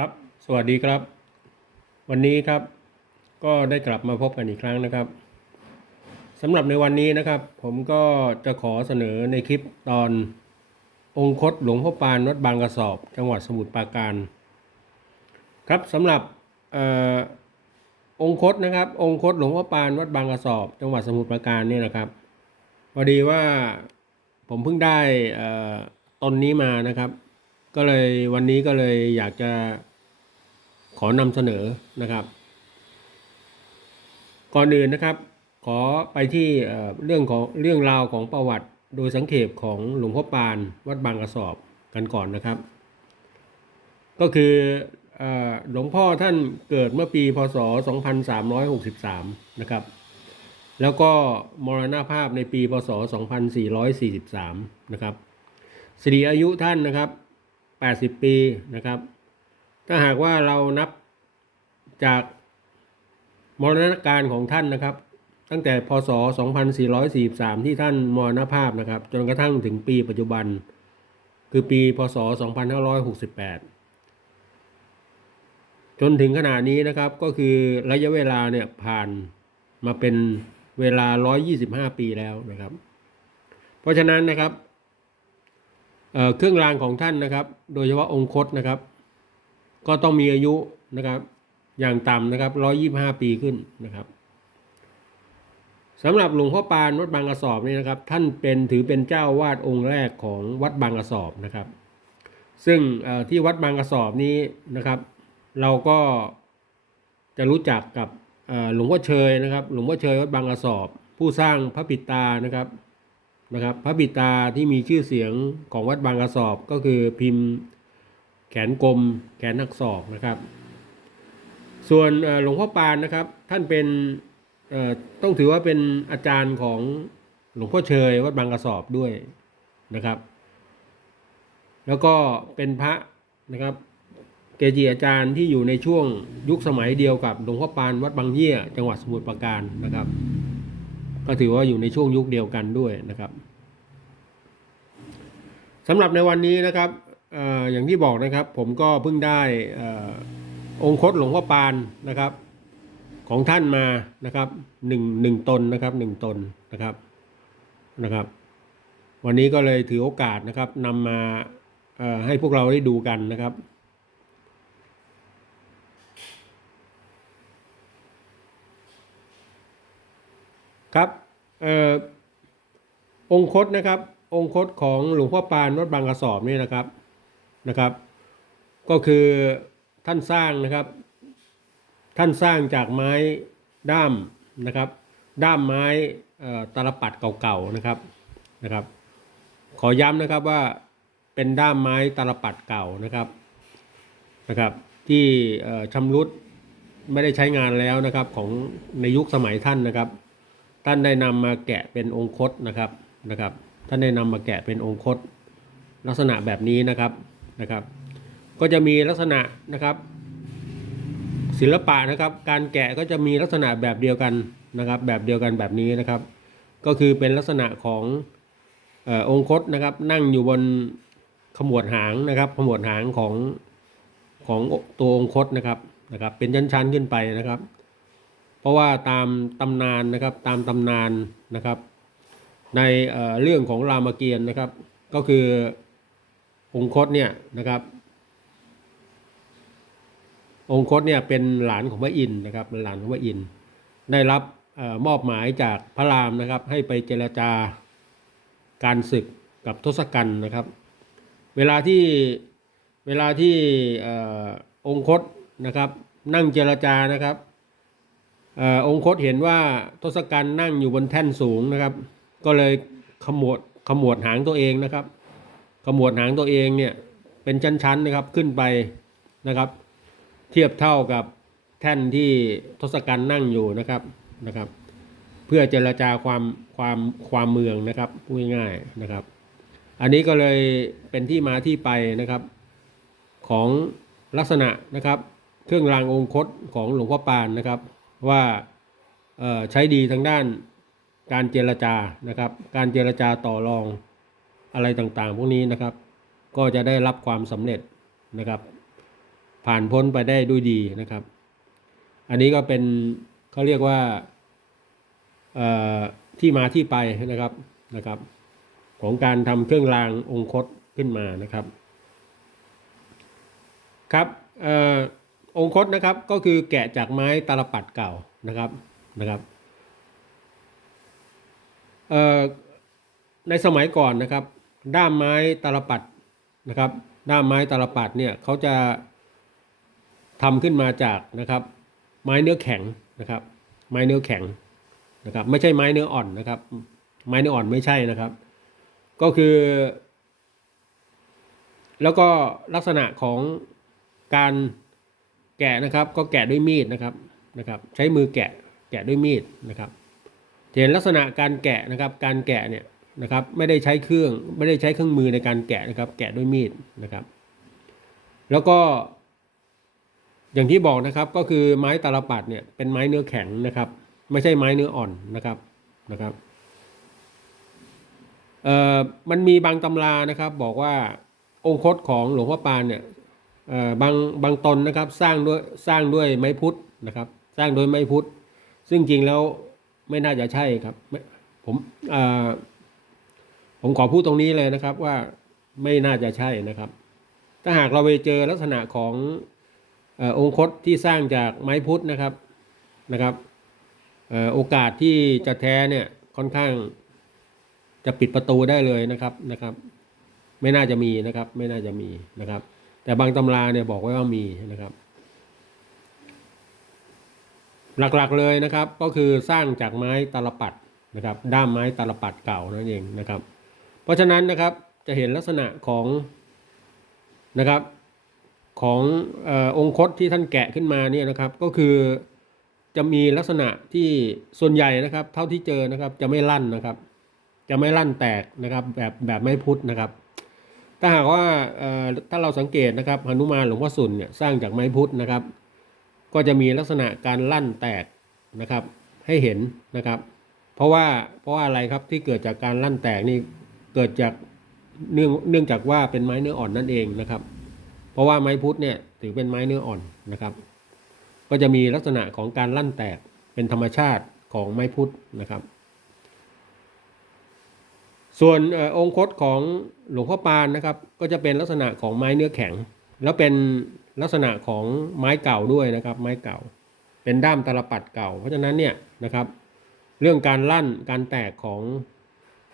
ครับ สวัสดีครับ วันนี้ครับ ก็ได้กลับมาพบกันอีกครั้งนะครับสำหรับในวันนี้นะครับ ผมก็จะขอเสนอในคลิปตอนองคตหลวงพ่อปานวัดบางกระสอบ จังหวัดสมุทรปราการ ครับสำหรับอองคตนะครับ องคตหลวงพ่อปานวัดบางกระสอบ จังหวัดสมุทรปราการเนี่ยนะครับพอดีว่าผมเพิ่งได้เอ่อตนนี้มานะครับ ก็เลยวันนี้ก็เลยอยากจะขอนำเสนอนะครับ ก่อนอื่นนะครับ ขอไปที่เรื่องของเรื่องราวของประวัติโดยสังเขปของหลวงพ่อปานวัดบางกระสอบกันก่อนนะครับ ก็คือเอ่อหลวงพ่อท่านเกิดเมื่อปีพศ 2363 นะครับ แล้วก็มรณภาพในปีพศ 2443 นะครับสิริอายุท่านนะครับ 80 ปีนะครับ ถ้าหากว่าเรานับจากมรณการของท่านนะครับ ตั้งแต่พศ 2443 ที่ท่านมรณภาพนะครับ จนกระทั่งถึงปีปัจจุบัน คือปี พศ 2568 จนถึงขณะนี้นะครับก็คือระยะเวลาเนี่ยผ่านมาเป็นเวลา 125 ปีแล้วนะครับ เพราะฉะนั้นนะครับ เเครื่องรางของท่านนะครับ โดยเฉพาะองคตนะครับ ก็ต้องมีอายุนะครับ อย่างต่ำนะครับร้อยี่ห้าปีขึ้นนะครับสำหรับหลวงพ่อปานวัดบางกระสอบนี่นะครับ ท่านเป็นถือเป็นเจ้าวาดองค์แรกของวัดบางกระสอบนะครับ ซึ่งที่วัดบางกระสอบนี้นะครับ เราก็จะรู้จักกับหลวงพ่อเชยนะครับ หลวงพ่อเชยวัดบางกระสอบ ผู้สร้างพระปิตานะครับ นะครับพระบิดาที่มีชื่อเสียงของวัดบางกระสอบก็คือพิมพ์แขนกลมแขนหักศอกนะครับ ส่วนหลวงพ่อปานนะครับท่านเป็นต้องถือว่าเป็นอาจารย์ของหลวงพ่อเชยวัดบางกระสอบด้วยนะครับ แล้วก็เป็นพระนะครับเกจิอาจารย์ที่อยู่ในช่วงยุคสมัยเดียวกับหลวงพ่อปานวัดบางเยี่ยจังหวัดสมุทรปราการนะครับ ก็ถือว่าอยู่ในช่วงยุคเดียวกันด้วยนะครับสำหรับในวันนี้นะครับออย่างที่บอกนะครับ ผมก็เพิ่งได้อองค์คตหลวงพ่อปานนะครับ ของท่านมานะครับหนึ่งหนึ่งตนนะครับหนึ่งตนนะครับนะครับ วันนี้ก็เลยถือโอกาสนะครับนำมาให้พวกเราได้ดูกันนะครับ ครับอองคตนะครับ องคตของหลวงพ่อปานวัดบางกระสอบนี่นะครับนะครับ ก็คือท่านสร้างนะครับ ท่านสร้างจากไม้ด้ามนะครับ ด้ามไม้ตาลปัดเก่าๆนะครับนะครับ ขอย้ำนะครับว่าเป็นด้ามไม้ตาลปัดเก่านะครับนะครับ ที่ชำรุดไม่ได้ใช้งานแล้วนะครับของในยุคสมัยท่านนะครับ ท่านได้นำมาแกะเป็นองคตนะครับนะครับ ท่านได้นำมาแกะเป็นองคต ลักษณะแบบนี้นะครับนะครับ ก็จะมีลักษณะนะครับ ศิลปะนะครับ การแกะก็จะมีลักษณะแบบเดียวกันนะครับ แบบเดียวกันแบบนี้นะครับ ก็คือเป็นลักษณะของอองคตนะครับ นั่งอยู่บนขมวดหางนะครับ ขมวดหางของของตัวองคตนะครับนะครับ เป็นชั้นๆขึ้นไปนะครับ เพราะว่าตามตำนานนะครับตามตำนานนะครับ ในเเรื่องของรามเกียรติ์นะครับ ก็คือองคตเนี่ยนะครับ องคตเนี่ยเป็นหลานของพระอินทร์นะครับเป็นหลานของพระอินทร์ได้รับออมอบหมายจากพระรามนะครับ ให้ไปเจรจาการศึกกับทศกัณฐ์นะครับ เวลาที่เวลาที่ออองคตนะครับ นั่งเจรจานะครับ องคตเห็นว่าทศกัณฐ์นั่งอยู่บนแท่นสูงนะครับ ก็เลยขมวดขมวดหางตัวเองนะครับ ขมวดหางตัวเองเนี่ยเป็นชั้นๆนะครับขึ้นไปนะครับ เทียบเท่ากับแท่นที่ทศกัณฐ์นั่งอยู่นะครับนะครับ เพื่อเจรจาความความความเมืองนะครับพูดง่ายๆนะครับ อันนี้ก็เลยเป็นที่มาที่ไปนะครับ ของลักษณะนะครับ เครื่องรางองคตของหลวงพ่อปานนะครับ ว่าใช้ดีทางด้านการเจรจานะครับ การเจรจาต่อรองอะไรต่างๆ พวกนี้นะครับ ก็จะได้รับความสำเร็จนะครับ ผ่านพ้นไปได้ด้วยดีนะครับ อันนี้ก็เป็นเขาเรียกว่าที่มาที่ไปนะครับนะครับ ของการทำเครื่องรางองคตขึ้นมานะครับ ครับเองคตนะครับก็คือแกะจากไม้ตาลปัดเก่านะครับนะครับในสมัยก่อนนะครับ ด้ามไม้ตาลปัดนะครับ ด้ามไม้ตาลปัดเนี่ยเขาจะทำขึ้นมาจากนะครับ ไม้เนื้อแข็งนะครับ ไม้เนื้อแข็งนะครับ ไม่ใช่ไม้เนื้ออ่อนนะครับ ไม้เนื้ออ่อนไม่ใช่นะครับ ก็คือ แล้วก็ลักษณะของการ แกะนะครับก็แกะด้วยมีดนะครับนะครับ ใช้มือแกะแกะด้วยมีดนะครับเห็นลักษณะการแกะนะครับ การแกะเนี่ยนะครับ ไม่ได้ใช้เครื่องไม่ได้ใช้เครื่องมือในการแกะนะครับ แกะด้วยมีดนะครับ แล้วก็อย่างที่บอกนะครับก็คือไม้ตาลปัดเนี่ยเป็นไม้เนื้อแข็งนะครับ ไม่ใช่ไม้เนื้ออ่อนนะครับนะครับเอ่อมันมีบางตำรานะครับ บอกว่าองคตของหลวงพ่อปานเนี่ย บางบางตนนะครับสร้างด้วยสร้างด้วยไม้พุทธนะครับ สร้างด้วยไม้พุทธซึ่งจริงแล้วไม่น่าจะใช่ครับผมผมขอพูดตรงนี้เลยนะครับว่าไม่น่าจะใช่นะครับ ถ้าหากเราไปเจอลักษณะของอองคตที่สร้างจากไม้พุทธนะครับนะครับอโอกาสที่จะแท้เนี่ยค่อนข้างจะปิดประตูได้เลยนะครับนะครับ ไม่น่าจะมีนะครับ ไม่น่าจะมีนะครับ แต่บางตำราเนี่ยบอกไว้ว่ามีนะครับ หลักๆเลยนะครับ ก็คือสร้างจากไม้ตาลปัดนะครับ ด้ามไม้ตาลปัดเก่านั่นเองนะครับ เพราะฉะนั้นนะครับจะเห็นลักษณะของนะครับของอองคตที่ท่านแกะขึ้นมาเนี่ยนะครับ ก็คือจะมีลักษณะที่ส่วนใหญ่นะครับ เท่าที่เจอนะครับจะไม่ลั่นนะครับ จะไม่ลั่นแตกนะครับ แบบแบบไม่พุทธนะครับ ถ้าหากว่าถ้าเราสังเกตนะครับหนุมานหลวงพ่อสุนเนี่ยสร้างจากไม้พุทธนะครับ ก็จะมีลักษณะการลั่นแตกนะครับ ให้เห็นนะครับ เพราะว่าเพราะว่าอะไรครับที่เกิดจากการลั่นแตกนี่เกิดจากเนื่องเนื่องจากว่าเป็นไม้เนื้ออ่อนนั่นเองนะครับ เพราะว่าไม้พุทธเนี่ยถือเป็นไม้เนื้ออ่อนนะครับ ก็จะมีลักษณะของการลั่นแตกเป็นธรรมชาติของไม้พุทธนะครับ ส่วนอองค์คตของหลวงพ่อปานนะครับ ก็จะเป็นลักษณะของไม้เนื้อแข็ง แล้วเป็นลักษณะของไม้เก่าด้วยนะครับ ไม้เก่า เป็นด้ามตาลปัดเก่า เพราะฉะนั้นเนี่ยนะครับ เรื่องการลั่นการแตกของ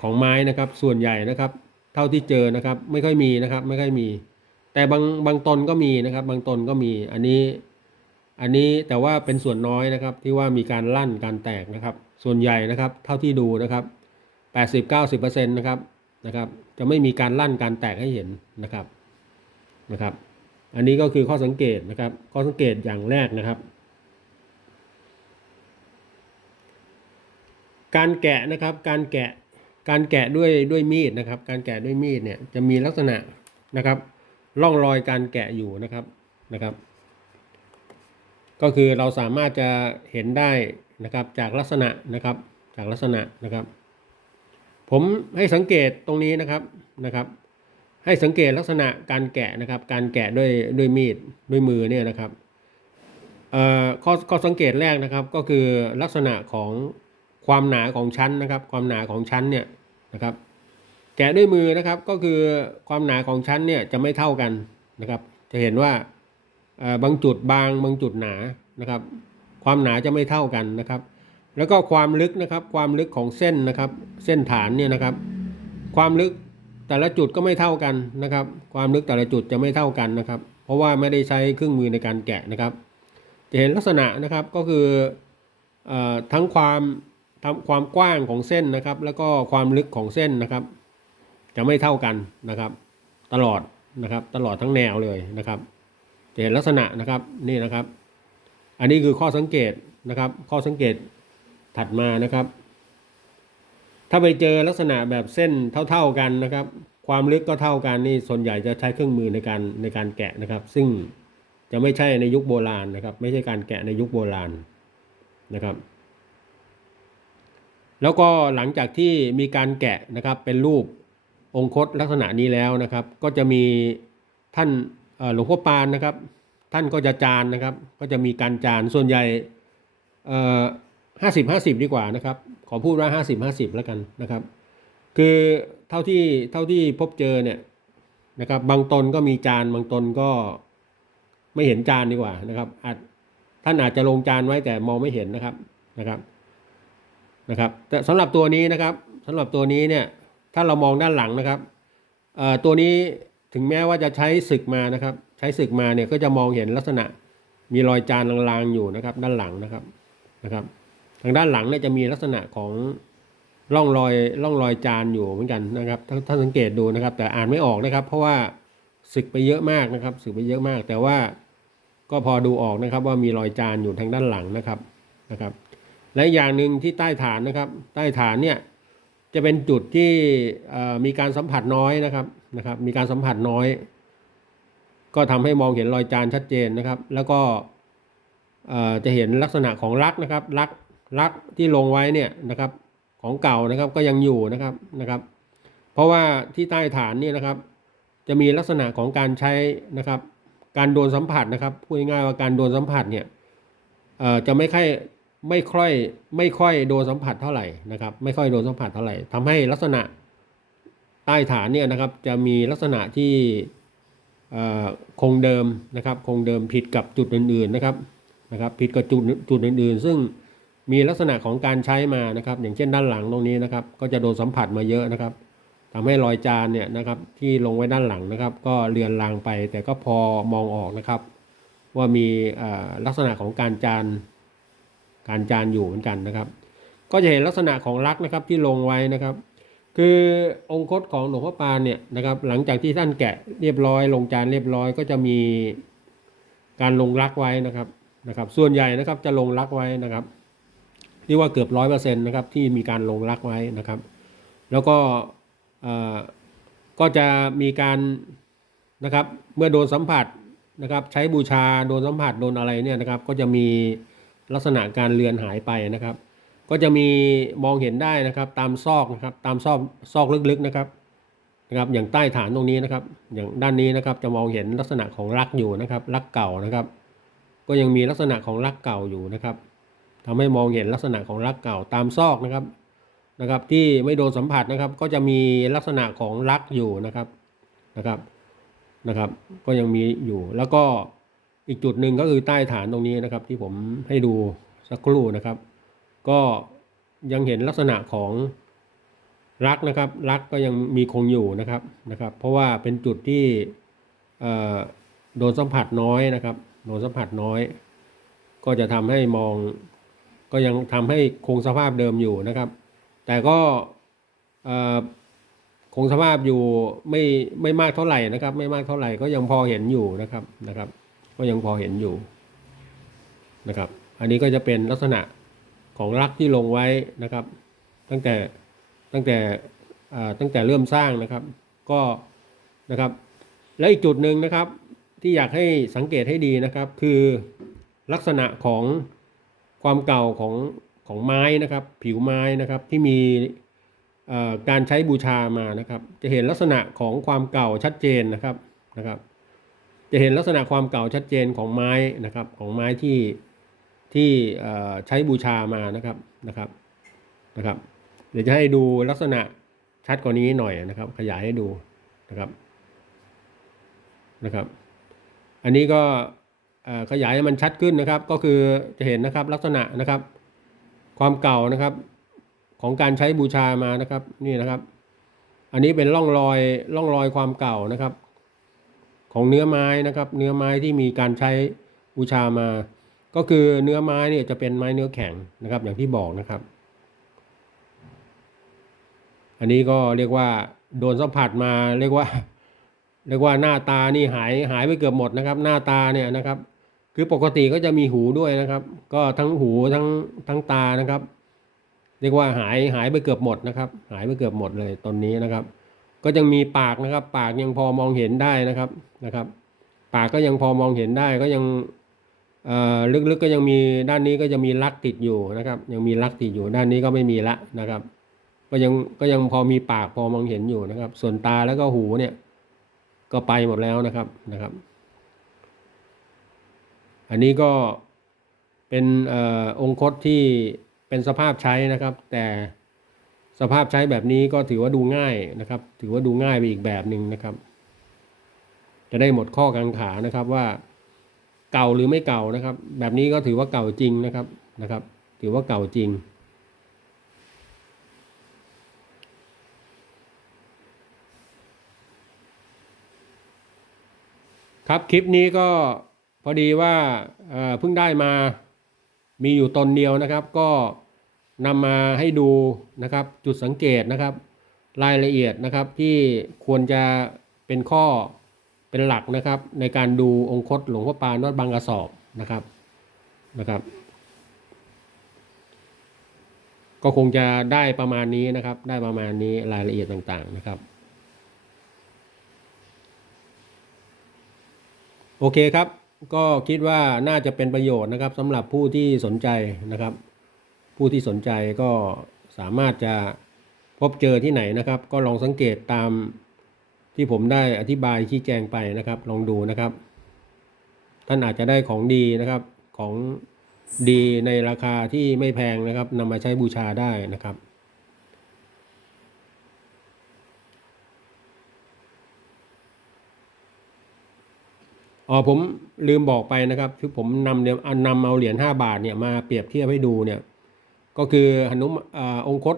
ของไม้นะครับ ส่วนใหญ่นะครับ เท่าที่เจอนะครับ ไม่ค่อยมีนะครับ ไม่ค่อยมี แต่บางบางตนก็มีนะครับ บางตนก็มีอันนี้อันนี้แต่ว่าเป็นส่วนน้อยนะครับที่ว่ามีการลั่นการแตกนะครับ ส่วนใหญ่นะครับ เท่าที่ดูนะครับ 80-90%นะครับนะครับจะไม่มีการลั่นการแตกให้เห็นนะครับนะครับ อันนี้ก็คือข้อสังเกตนะครับ ข้อสังเกตอย่างแรกนะครับ การแกะนะครับการแกะการแกะด้วยด้วยมีดนะครับ การแกะด้วยมีดเนี่ยจะมีลักษณะนะครับร่องรอยการแกะอยู่นะครับนะครับ ก็คือเราสามารถจะเห็นได้นะครับจากลักษณะนะครับจากลักษณะนะครับ ผมให้สังเกตตรงนี้นะครับนะครับ ให้สังเกตลักษณะการแกะนะครับ การแกะด้วยด้วยมีดด้วยมือเนี่ยนะครับเอ่อข้อข้อสังเกตแรกนะครับก็คือลักษณะของความหนาของชั้นนะครับ ความหนาของชั้นเนี่ยนะครับ แกะด้วยมือนะครับก็คือความหนาของชั้นเนี่ยจะไม่เท่ากันนะครับ จะเห็นว่าเอ่อบางจุดบางบางจุดหนานะครับ ความหนาจะไม่เท่ากันนะครับ แล้วก็ความลึกนะครับ ความลึกของเส้นนะครับ เส้นฐานเนี่ยนะครับ ความลึกแต่ละจุดก็ไม่เท่ากันนะครับ ความลึกแต่ละจุดจะไม่เท่ากันนะครับ เพราะว่าไม่ได้ใช้เครื่องมือในการแกะนะครับ จะเห็นลักษณะนะครับก็คืออทั้งความทำความกว้างของเส้นนะครับ แล้วก็ความลึกของเส้นนะครับ จะไม่เท่ากันนะครับ ตลอดนะครับ ตลอดทั้งแนวเลยนะครับจะเห็นลักษณะนะครับนี่นะครับ อันนี้คือข้อสังเกตนะครับ ข้อสังเกต ถัดมานะครับ ถ้าไปเจอลักษณะแบบเส้นเท่าๆกันนะครับ ความลึกก็เท่ากันนี่ส่วนใหญ่จะใช้เครื่องมือในการในการแกะนะครับ ซึ่งจะไม่ใช่ในยุคโบราณนะครับ ไม่ใช่การแกะในยุคโบราณนะครับ แล้วก็หลังจากที่มีการแกะนะครับเป็นรูปองคตลักษณะนี้แล้วนะครับ ก็จะมีท่านหลวงพ่อปานนะครับ ท่านก็จะจานนะครับ ก็จะมีการจานส่วนใหญ่ ห้าสิบห้าสิบดีกว่านะครับ ขอพูดว่าห้าสิบห้าสิบแล้วกันนะครับ คือเท่าที่เท่าที่พบเจอเนี่ยนะครับ บางตนก็มีจานบางตนก็ไม่เห็นจานดีกว่านะครับอาจท่านอาจจะลงจานไว้แต่มองไม่เห็นนะครับนะครับนะครับแต่สำหรับตัวนี้นะครับสำหรับตัวนี้เนี่ยถ้าเรามองด้านหลังนะครับเอ่อตัวนี้ถึงแม้ว่าจะใช้ศึกมานะครับ ใช้ศึกมาเนี่ยก็จะมองเห็นลักษณะมีรอยจานลางๆอยู่นะครับ ด้านหลังนะครับนะครับ ทางด้านหลังเนี่ยจะมีลักษณะของร่องรอยร่องรอยจานอยู่เหมือนกันนะครับถ้าถ้าสังเกตดูนะครับ แต่อ่านไม่ออกนะครับ เพราะว่าศึกไปเยอะมากนะครับศึกไปเยอะมาก แต่ว่าก็พอดูออกนะครับ ว่ามีรอยจานอยู่ทางด้านหลังนะครับนะครับ และอย่างหนึ่งที่ใต้ฐานนะครับ ใต้ฐานเนี่ยจะเป็นจุดที่มีการสัมผัสน้อยนะครับนะครับ มีการสัมผัสน้อย ก็ทำให้มองเห็นรอยจานชัดเจนนะครับ แล้วก็จะเห็นลักษณะของลักนะครับลัก ลักที่ลงไว้เนี่ยนะครับของเก่านะครับก็ยังอยู่นะครับนะครับ เพราะว่าที่ใต้ฐานเนี่ยนะครับ จะมีลักษณะของการใช้นะครับ การโดนสัมผัสนะครับพูดง่ายๆว่าการโดนสัมผัสเนี่ยเอ่อจะไม่ค่อยไม่ค่อยไม่ค่อยโดนสัมผัสเท่าไหร่นะครับ ไม่ค่อยโดนสัมผัสเท่าไหร่ทำให้ลักษณะใต้ฐานเนี่ยนะครับ จะมีลักษณะที่เอ่อคงเดิมนะครับ คงเดิมผิดกับจุดอื่น ๆนะครับนะครับ ผิดกับจุดจุดอื่น ๆ ซึ่ง มีลักษณะของการใช้มานะครับ อย่างเช่นด้านหลังตรงนี้นะครับ ก็จะโดนสัมผัสมาเยอะนะครับทำให้รอยจานเนี่ยนะครับที่ลงไว้ด้านหลังนะครับ ก็เลือนลางไป แต่ก็พอมองออกนะครับ ว่ามีลักษณะของการจานการจานอยู่เหมือนกันนะครับ ก็จะเห็นลักษณะของลักนะครับที่ลงไว้นะครับ คือองคตของหลวงพ่อปานเนี่ยนะครับ หลังจากที่ท่านแกะเรียบร้อย ลงจานเรียบร้อยก็จะมีการลงลักไว้นะครับนะครับ ส่วนใหญ่นะครับจะลงรักไว้นะครับ เรียกว่าเกือบร้อยเปอร์เซ็นต์นะครับที่มีการลงรักไว้นะครับ แล้วก็ก็จะมีการนะครับเมื่อโดนสัมผัสนะครับ ใช้บูชาโดนสัมผัสโดนอะไรเนี่ยนะครับ ก็จะมีลักษณะการเลือนหายไปนะครับ ก็จะมีมองเห็นได้นะครับตามซอกนะครับตามซอกซอกลึกๆนะครับนะครับอย่างใต้ฐานตรงนี้นะครับ อย่างด้านนี้นะครับจะมองเห็นลักษณะของรักอยู่นะครับ รักเก่านะครับ ก็ยังมีลักษณะของรักเก่าอยู่นะครับ ทำให้มองเห็นลักษณะของรักเก่าตามซอกนะครับนะครับ ที่ไม่โดนสัมผัสนะครับ ก็จะมีลักษณะของรักอยู่นะครับนะครับนะครับ ก็ยังมีอยู่แล้วก็อีกจุดหนึ่งก็คือใต้ฐานตรงนี้นะครับ ที่ผมให้ดูสักครู่นะครับ ก็ยังเห็นลักษณะของรักนะครับ รักก็ยังมีคงอยู่นะครับนะครับ เพราะว่าเป็นจุดที่เอ่อโดนสัมผัสน้อยนะครับ โดนสัมผัสน้อย ก็จะทำให้มอง ก็ยังทำให้คงสภาพเดิมอยู่นะครับ แต่ก็คงสภาพอยู่ไม่ไม่มากเท่าไหร่นะครับ ไม่มากเท่าไหร่ก็ยังพอเห็นอยู่นะครับนะครับ ก็ยังพอเห็นอยู่นะครับ อันนี้ก็จะเป็นลักษณะของรักที่ลงไว้นะครับ ตั้งแต่ตั้งแต่ตั้งแต่เริ่มสร้างนะครับ ก็นะครับ และอีกจุดหนึ่งนะครับที่อยากให้สังเกตให้ดีนะครับ คือลักษณะของ ความเก่าของของไม้นะครับ ผิวไม้นะครับที่มีการใช้บูชามานะครับ จะเห็นลักษณะของความเก่าชัดเจนนะครับนะครับ จะเห็นลักษณะความเก่าชัดเจนของไม้นะครับ ของไม้ที่ที่ใช้บูชามานะครับนะครับนะครับ เดี๋ยวจะให้ดูลักษณะชัดกว่านี้หน่อยนะครับ ขยายให้ดูนะครับนะครับ อันนี้ก็ ขยายให้มันชัดขึ้นนะครับ ก็คือจะเห็นนะครับลักษณะนะครับ ความเก่านะครับ ของการใช้บูชามานะครับนี่นะครับ อันนี้เป็นร่องรอยร่องรอยความเก่านะครับ ของเนื้อไม้นะครับ เนื้อไม้ที่มีการใช้บูชามา ก็คือเนื้อไม้เนี่ยจะเป็นไม้เนื้อแข็งนะครับ อย่างที่บอกนะครับ อันนี้ก็เรียกว่าโดนสัมผัสมาเรียกว่าเรียกว่าหน้าตานี่หายหายไปเกือบหมดนะครับ หน้าตาเนี่ยนะครับ คือปกติก็จะมีหูด้วยนะครับ ก็ทั้งหูทั้งทั้งตานะครับ เรียกว่าหายหายไปเกือบหมดนะครับ หายไปเกือบหมดเลยตอนนี้นะครับ ก็ยังมีปากนะครับ ปากยังพอมองเห็นได้นะครับนะครับ ปากก็ยังพอมองเห็นได้ก็ยังเอ่อลึกๆก็ยังมีด้านนี้ก็จะมีลักติดอยู่นะครับ ยังมีลักติดอยู่ด้านนี้ก็ไม่มีละนะครับ ก็ยังก็ยังพอมีปากพอมองเห็นอยู่นะครับ ส่วนตาแล้วก็หูเนี่ยก็ไปหมดแล้วนะครับนะครับ อันนี้ก็เป็นอองค์คตที่เป็นสภาพใช้นะครับ แต่สภาพใช้แบบนี้ก็ถือว่าดูง่ายนะครับ ถือว่าดูง่ายไปอีกแบบหนึ่งนะครับ จะได้หมดข้อกังขานะครับว่าเก่าหรือไม่เก่านะครับ แบบนี้ก็ถือว่าเก่าจริงนะครับนะครับ ถือว่าเก่าจริง ครับคลิปนี้ก็ พอดีว่าเพิ่งได้มามีอยู่ตนเดียวนะครับ ก็นำมาให้ดูนะครับจุดสังเกตนะครับ รายละเอียดนะครับที่ควรจะเป็นข้อเป็นหลักนะครับ ในการดูองค์คตหลวงพ่อปานวัดบางกระสอบนะครับนะครับ ก็คงจะได้ประมาณนี้นะครับ ได้ประมาณนี้รายละเอียดต่างๆนะครับโอเคครับ ก็คิดว่าน่าจะเป็นประโยชน์นะครับสำหรับผู้ที่สนใจนะครับ ผู้ที่สนใจก็สามารถจะพบเจอที่ไหนนะครับ ก็ลองสังเกตตามที่ผมได้อธิบายชี้แจงไปนะครับ ลองดูนะครับ ท่านอาจจะได้ของดีนะครับของดีในราคาที่ไม่แพงนะครับนำมาใช้บูชาได้นะครับ อ๋อผมลืมบอกไปนะครับที่ผมนำเนี่ยเอานำเอาเหรียญห้าบาทเนี่ยมาเปรียบเทียบให้ดูเนี่ยก็คือหนุมอ่าองคต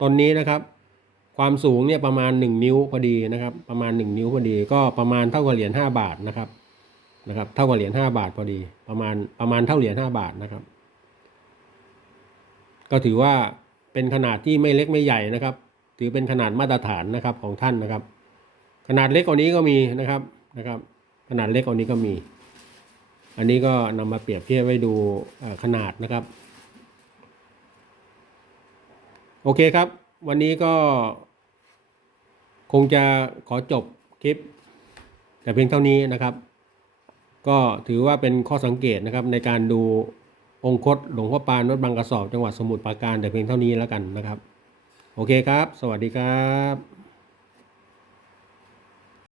ตนนี้นะครับ ความสูงเนี่ยประมาณหนึ่งนิ้วพอดีนะครับ ประมาณหนึ่งนิ้วพอดี ก็ประมาณเท่ากับเหรียญห้าบาทนะครับนะครับ เท่ากับเหรียญห้าบาทพอดี ประมาณประมาณเท่าเหรียญห้าบาทนะครับ ก็ถือว่าเป็นขนาดที่ไม่เล็กไม่ใหญ่นะครับ ถือเป็นขนาดมาตรฐานนะครับของท่านนะครับ ขนาดเล็กกว่านี้ก็มีนะครับนะครับ ขนาดเล็กกว่านี้ก็มี อันนี้ก็นำมาเปรียบเทียบไว้ดูขนาดนะครับ โอเคครับ วันนี้ก็ คงจะขอจบคลิป แต่เพียงเท่านี้นะครับ ก็ถือว่าเป็นข้อสังเกตนะครับในการดูองค์คตหลวงพ่อปานวัดบางกระสอบจังหวัดสมุทรปราการแต่เพียงเท่านี้แล้วกันนะครับ โอเคครับ สวัสดีครับ